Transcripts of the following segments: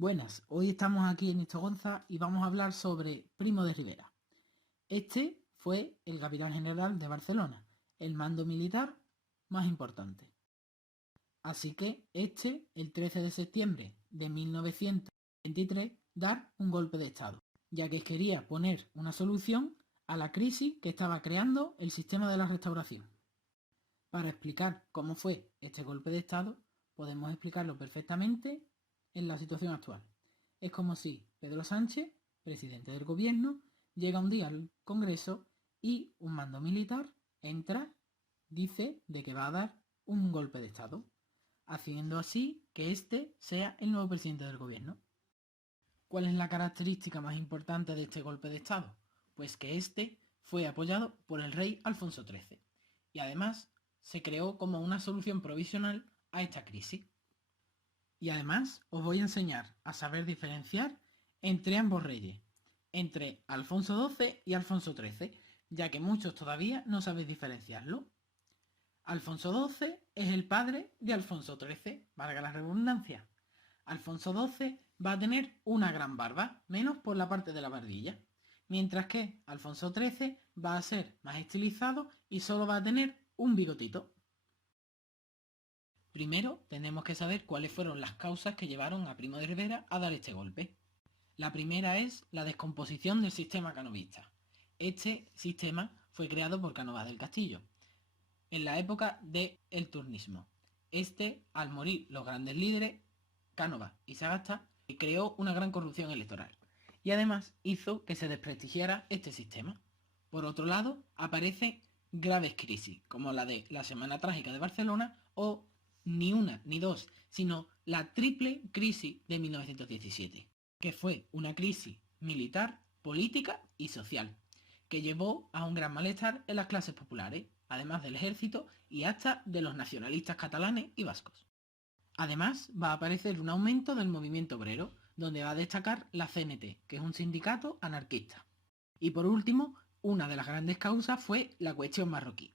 Buenas, hoy estamos aquí en Istogonza y vamos a hablar sobre Primo de Rivera. Este fue el capitán general de Barcelona, el mando militar más importante. Así que el 13 de septiembre de 1923, dar un golpe de estado, ya que quería poner una solución a la crisis que estaba creando el sistema de la restauración. Para explicar cómo fue este golpe de estado, podemos explicarlo perfectamente en la situación actual. Es como si Pedro Sánchez, presidente del gobierno, llega un día al Congreso y un mando militar entra, dice de que va a dar un golpe de estado, haciendo así que este sea el nuevo presidente del gobierno. ¿Cuál es la característica más importante de este golpe de estado? Pues que este fue apoyado por el rey Alfonso XIII y además se creó como una solución provisional a esta crisis. Y además os voy a enseñar a saber diferenciar entre ambos reyes, entre Alfonso XII y Alfonso XIII, ya que muchos todavía no sabéis diferenciarlo. Alfonso XII es el padre de Alfonso XIII, valga la redundancia. Alfonso XII va a tener una gran barba, menos por la parte de la barbilla, mientras que Alfonso XIII va a ser más estilizado y solo va a tener un bigotito. Primero tenemos que saber cuáles fueron las causas que llevaron a Primo de Rivera a dar este golpe. La primera es la descomposición del sistema canovista. Este sistema fue creado por Cánovas del Castillo, en la época del turnismo. Al morir los grandes líderes, Cánovas y Sagasta, creó una gran corrupción electoral y además hizo que se desprestigiara este sistema. Por otro lado, aparecen graves crisis, como la de la Semana Trágica de Barcelona o ni una ni dos, sino la triple crisis de 1917, que fue una crisis militar, política y social, que llevó a un gran malestar en las clases populares, además del ejército y hasta de los nacionalistas catalanes y vascos. Además, va a aparecer un aumento del movimiento obrero, donde va a destacar la CNT, que es un sindicato anarquista. Y por último, una de las grandes causas fue la cuestión marroquí.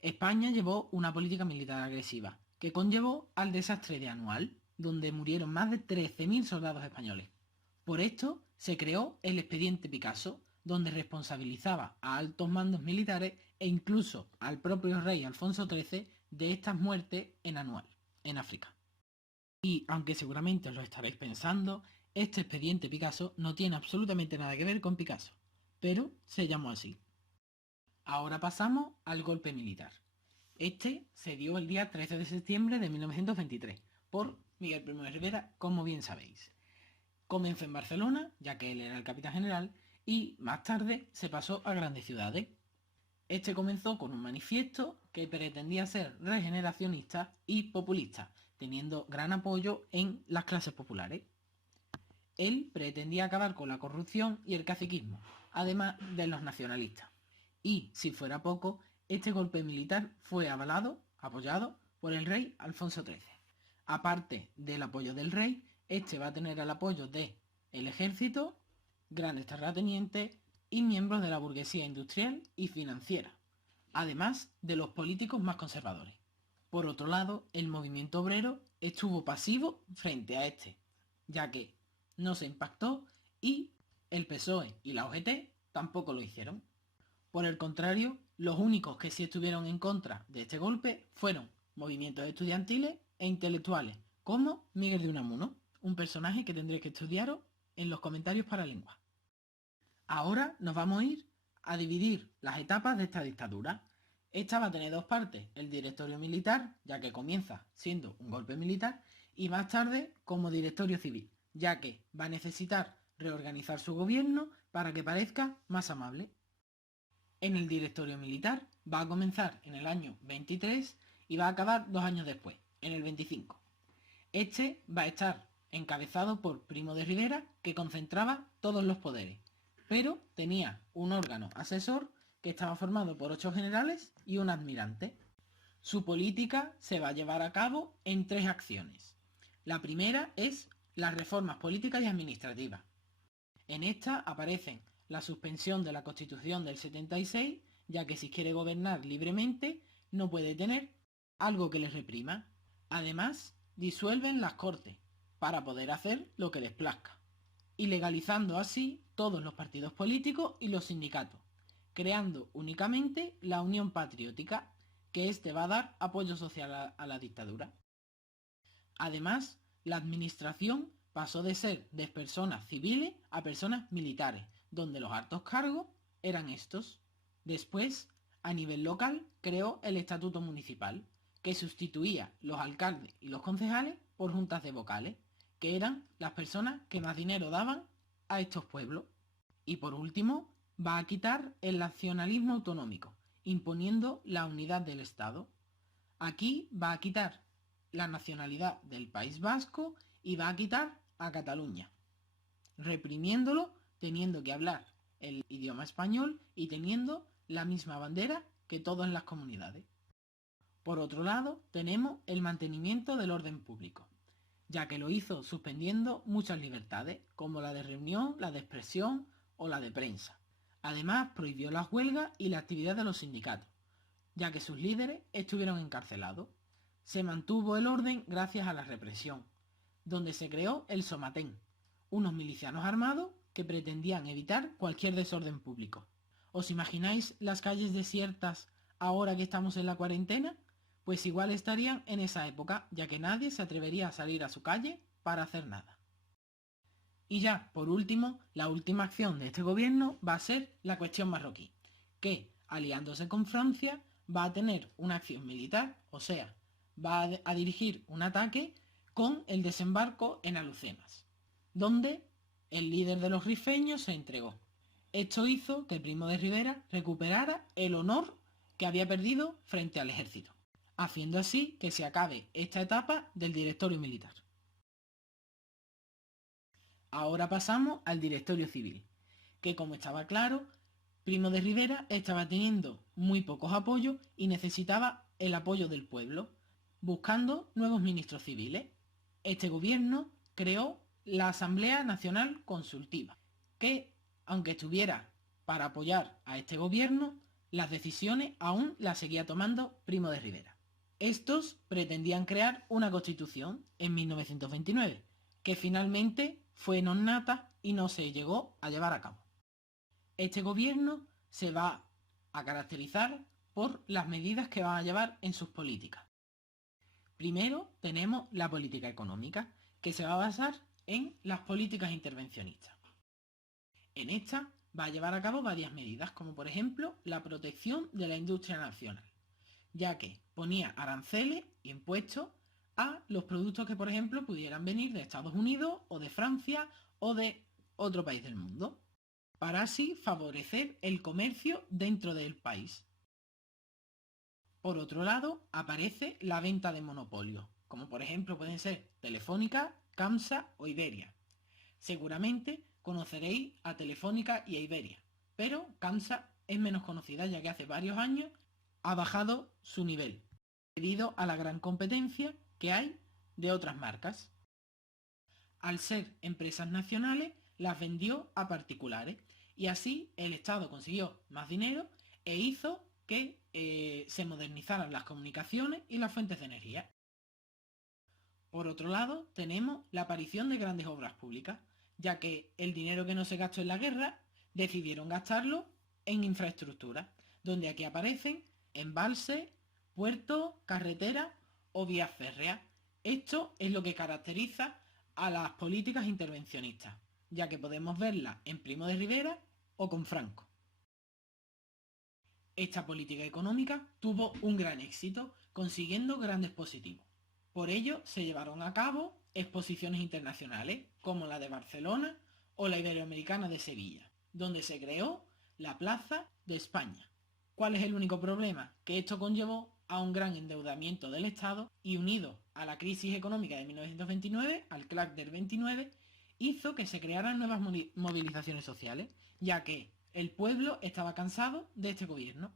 España llevó una política militar agresiva, que conllevó al desastre de Anual, donde murieron más de 13.000 soldados españoles. Por esto se creó el expediente Picasso, donde responsabilizaba a altos mandos militares e incluso al propio rey Alfonso XIII de estas muertes en Anual, en África. Y aunque seguramente os lo estaréis pensando, este expediente Picasso no tiene absolutamente nada que ver con Picasso, pero se llamó así. Ahora pasamos al golpe militar. Este se dio el día 13 de septiembre de 1923 por Miguel Primo de Rivera, como bien sabéis. Comenzó en Barcelona, ya que él era el capitán general, y más tarde se pasó a grandes ciudades. Este comenzó con un manifiesto que pretendía ser regeneracionista y populista, teniendo gran apoyo en las clases populares. Él pretendía acabar con la corrupción y el caciquismo, además de los nacionalistas. Y, si fuera poco, este golpe militar fue apoyado por el rey Alfonso XIII. Aparte del apoyo del rey, este va a tener el apoyo del ejército, grandes terratenientes y miembros de la burguesía industrial y financiera, además de los políticos más conservadores. Por otro lado, el movimiento obrero estuvo pasivo frente a este, ya que no se impactó y el PSOE y la UGT tampoco lo hicieron. Por el contrario, los únicos que sí estuvieron en contra de este golpe fueron movimientos estudiantiles e intelectuales, como Miguel de Unamuno, un personaje que tendréis que estudiaros en los comentarios para lengua. Ahora nos vamos a ir a dividir las etapas de esta dictadura. Esta va a tener dos partes, el directorio militar, ya que comienza siendo un golpe militar, y más tarde como directorio civil, ya que va a necesitar reorganizar su gobierno para que parezca más amable. En el directorio militar va a comenzar en el año 23 y va a acabar 2 años después, en el 25. Este va a estar encabezado por Primo de Rivera, que concentraba todos los poderes, pero tenía un órgano asesor que estaba formado por 8 generales y un admirante. Su política se va a llevar a cabo en 3 acciones. La primera es las reformas políticas y administrativas. En esta aparecen la suspensión de la Constitución del 76, ya que si quiere gobernar libremente no puede tener algo que le reprima. Además, disuelven las Cortes para poder hacer lo que les plazca, y legalizando así todos los partidos políticos y los sindicatos, creando únicamente la Unión Patriótica, que éste va a dar apoyo social a la dictadura. Además, la administración pasó de ser de personas civiles a personas militares, donde los altos cargos eran estos. Después, a nivel local, creó el Estatuto Municipal, que sustituía los alcaldes y los concejales por juntas de vocales, que eran las personas que más dinero daban a estos pueblos. Y por último, va a quitar el nacionalismo autonómico, imponiendo la unidad del Estado. Aquí va a quitar la nacionalidad del País Vasco y va a quitar a Cataluña, reprimiéndolo, teniendo que hablar el idioma español y teniendo la misma bandera que todas las comunidades. Por otro lado, tenemos el mantenimiento del orden público, ya que lo hizo suspendiendo muchas libertades, como la de reunión, la de expresión o la de prensa. Además, prohibió las huelgas y la actividad de los sindicatos, ya que sus líderes estuvieron encarcelados. Se mantuvo el orden gracias a la represión, donde se creó el Somatén, unos milicianos armados que pretendían evitar cualquier desorden público. ¿Os imagináis las calles desiertas ahora que estamos en la cuarentena? Pues igual estarían en esa época, ya que nadie se atrevería a salir a su calle para hacer nada. Y ya, por último, la última acción de este gobierno va a ser la cuestión marroquí, que, aliándose con Francia, va a tener una acción militar, o sea, va a dirigir un ataque con el desembarco en Alucemas, donde el líder de los rifeños se entregó. Esto hizo que Primo de Rivera recuperara el honor que había perdido frente al ejército, haciendo así que se acabe esta etapa del directorio militar. Ahora pasamos al directorio civil, que como estaba claro, Primo de Rivera estaba teniendo muy pocos apoyos y necesitaba el apoyo del pueblo, buscando nuevos ministros civiles. Este gobierno creó la Asamblea Nacional Consultiva, que, aunque estuviera para apoyar a este gobierno, las decisiones aún las seguía tomando Primo de Rivera. Estos pretendían crear una constitución en 1929, que finalmente fue non nata y no se llegó a llevar a cabo. Este gobierno se va a caracterizar por las medidas que van a llevar en sus políticas. Primero tenemos la política económica, que se va a basar en las políticas intervencionistas. En esta va a llevar a cabo varias medidas, como por ejemplo la protección de la industria nacional, ya que ponía aranceles y impuestos a los productos que por ejemplo pudieran venir de Estados Unidos o de Francia o de otro país del mundo, para así favorecer el comercio dentro del país. Por otro lado, aparece la venta de monopolios, como por ejemplo pueden ser Telefónica, Camsa o Iberia. Seguramente conoceréis a Telefónica y a Iberia, pero Camsa es menos conocida ya que hace varios años ha bajado su nivel, debido a la gran competencia que hay de otras marcas. Al ser empresas nacionales, las vendió a particulares y así el Estado consiguió más dinero e hizo que se modernizaran las comunicaciones y las fuentes de energía. Por otro lado, tenemos la aparición de grandes obras públicas, ya que el dinero que no se gastó en la guerra decidieron gastarlo en infraestructura, donde aquí aparecen embalses, puertos, carreteras o vías férreas. Esto es lo que caracteriza a las políticas intervencionistas, ya que podemos verlas en Primo de Rivera o con Franco. Esta política económica tuvo un gran éxito, consiguiendo grandes positivos. Por ello se llevaron a cabo exposiciones internacionales, como la de Barcelona o la Iberoamericana de Sevilla, donde se creó la Plaza de España. ¿Cuál es el único problema? Que esto conllevó a un gran endeudamiento del Estado y, unido a la crisis económica de 1929, al crack del 29, hizo que se crearan nuevas movilizaciones sociales, ya que el pueblo estaba cansado de este gobierno.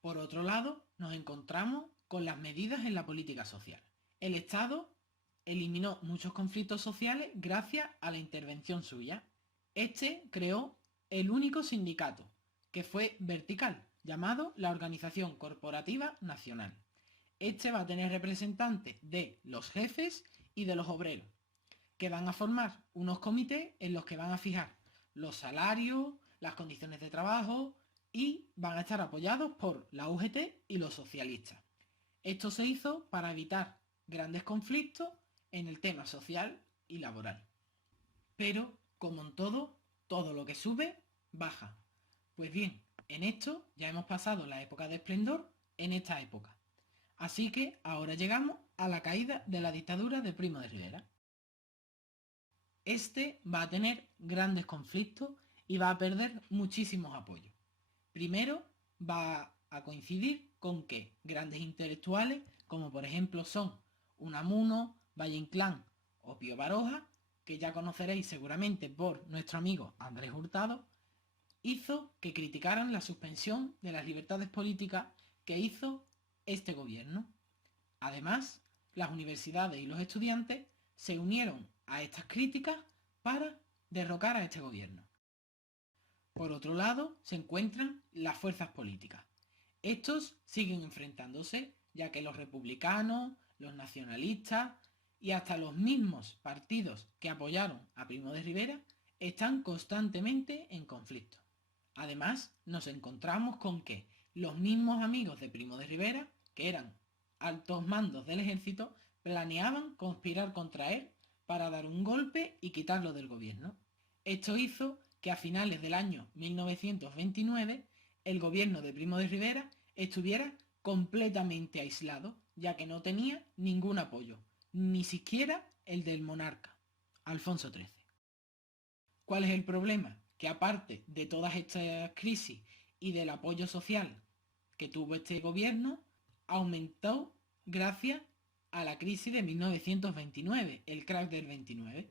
Por otro lado, nos encontramos con las medidas en la política social. El Estado eliminó muchos conflictos sociales gracias a la intervención suya. Este creó el único sindicato, que fue vertical, llamado la Organización Corporativa Nacional. Este va a tener representantes de los jefes y de los obreros, que van a formar unos comités en los que van a fijar los salarios, las condiciones de trabajo y van a estar apoyados por la UGT y los socialistas. Esto se hizo para evitar grandes conflictos en el tema social y laboral. Pero, como en todo lo que sube, baja. Pues bien, en esto ya hemos pasado la época de esplendor en esta época. Así que ahora llegamos a la caída de la dictadura de Primo de Rivera. Este va a tener grandes conflictos y va a perder muchísimos apoyos. Primero, va a coincidir con que grandes intelectuales, como por ejemplo son Unamuno, Valle Inclán o Pío Baroja, que ya conoceréis seguramente por nuestro amigo Andrés Hurtado, hizo que criticaran la suspensión de las libertades políticas que hizo este gobierno. Además, las universidades y los estudiantes se unieron a estas críticas para derrocar a este gobierno. Por otro lado, se encuentran las fuerzas políticas. Estos siguen enfrentándose, ya que los republicanos, los nacionalistas y hasta los mismos partidos que apoyaron a Primo de Rivera están constantemente en conflicto. Además, nos encontramos con que los mismos amigos de Primo de Rivera, que eran altos mandos del ejército, planeaban conspirar contra él para dar un golpe y quitarlo del gobierno. Esto hizo que a finales del año 1929 el gobierno de Primo de Rivera estuviera completamente aislado, ya que no tenía ningún apoyo, ni siquiera el del monarca, Alfonso XIII. ¿Cuál es el problema? Que aparte de todas estas crisis y del apoyo social que tuvo este gobierno, aumentó gracias a la crisis de 1929, el crack del 29.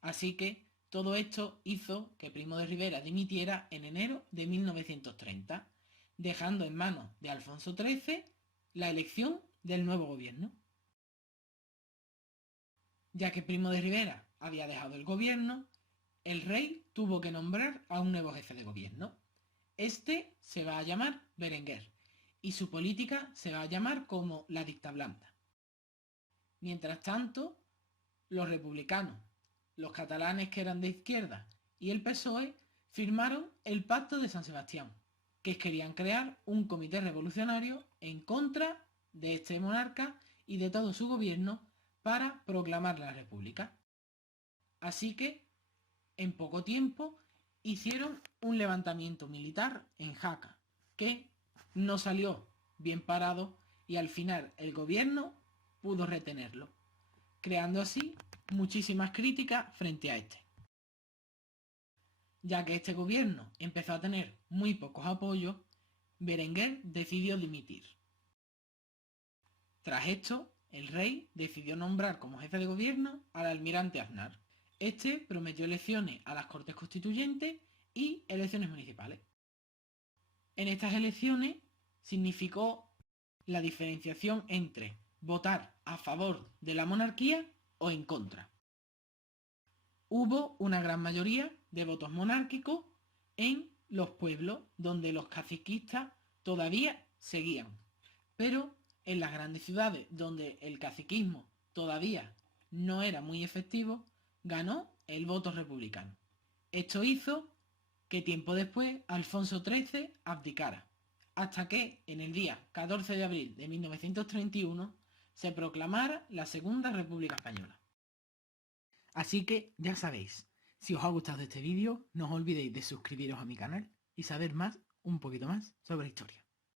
Así que todo esto hizo que Primo de Rivera dimitiera en enero de 1930, dejando en manos de Alfonso XIII la elección del nuevo gobierno. Ya que Primo de Rivera había dejado el gobierno, el rey tuvo que nombrar a un nuevo jefe de gobierno. Este se va a llamar Berenguer y su política se va a llamar como la dicta blanda. Mientras tanto, los republicanos, los catalanes que eran de izquierda y el PSOE firmaron el Pacto de San Sebastián, que querían crear un comité revolucionario en contra de este monarca y de todo su gobierno para proclamar la república. Así que, en poco tiempo, hicieron un levantamiento militar en Jaca, que no salió bien parado y al final el gobierno pudo retenerlo, creando así muchísimas críticas frente a este. Ya que este gobierno empezó a tener muy pocos apoyos, Berenguer decidió dimitir. Tras esto, el rey decidió nombrar como jefe de gobierno al almirante Aznar. Este prometió elecciones a las Cortes Constituyentes y elecciones municipales. En estas elecciones significó la diferenciación entre votar a favor de la monarquía o en contra. Hubo una gran mayoría de votos monárquicos en los pueblos donde los caciquistas todavía seguían, pero en las grandes ciudades donde el caciquismo todavía no era muy efectivo, ganó el voto republicano. Esto hizo que tiempo después Alfonso XIII abdicara, hasta que en el día 14 de abril de 1931 se proclamara la Segunda República Española. Así que ya sabéis, si os ha gustado este vídeo, no os olvidéis de suscribiros a mi canal y saber un poquito más sobre historia.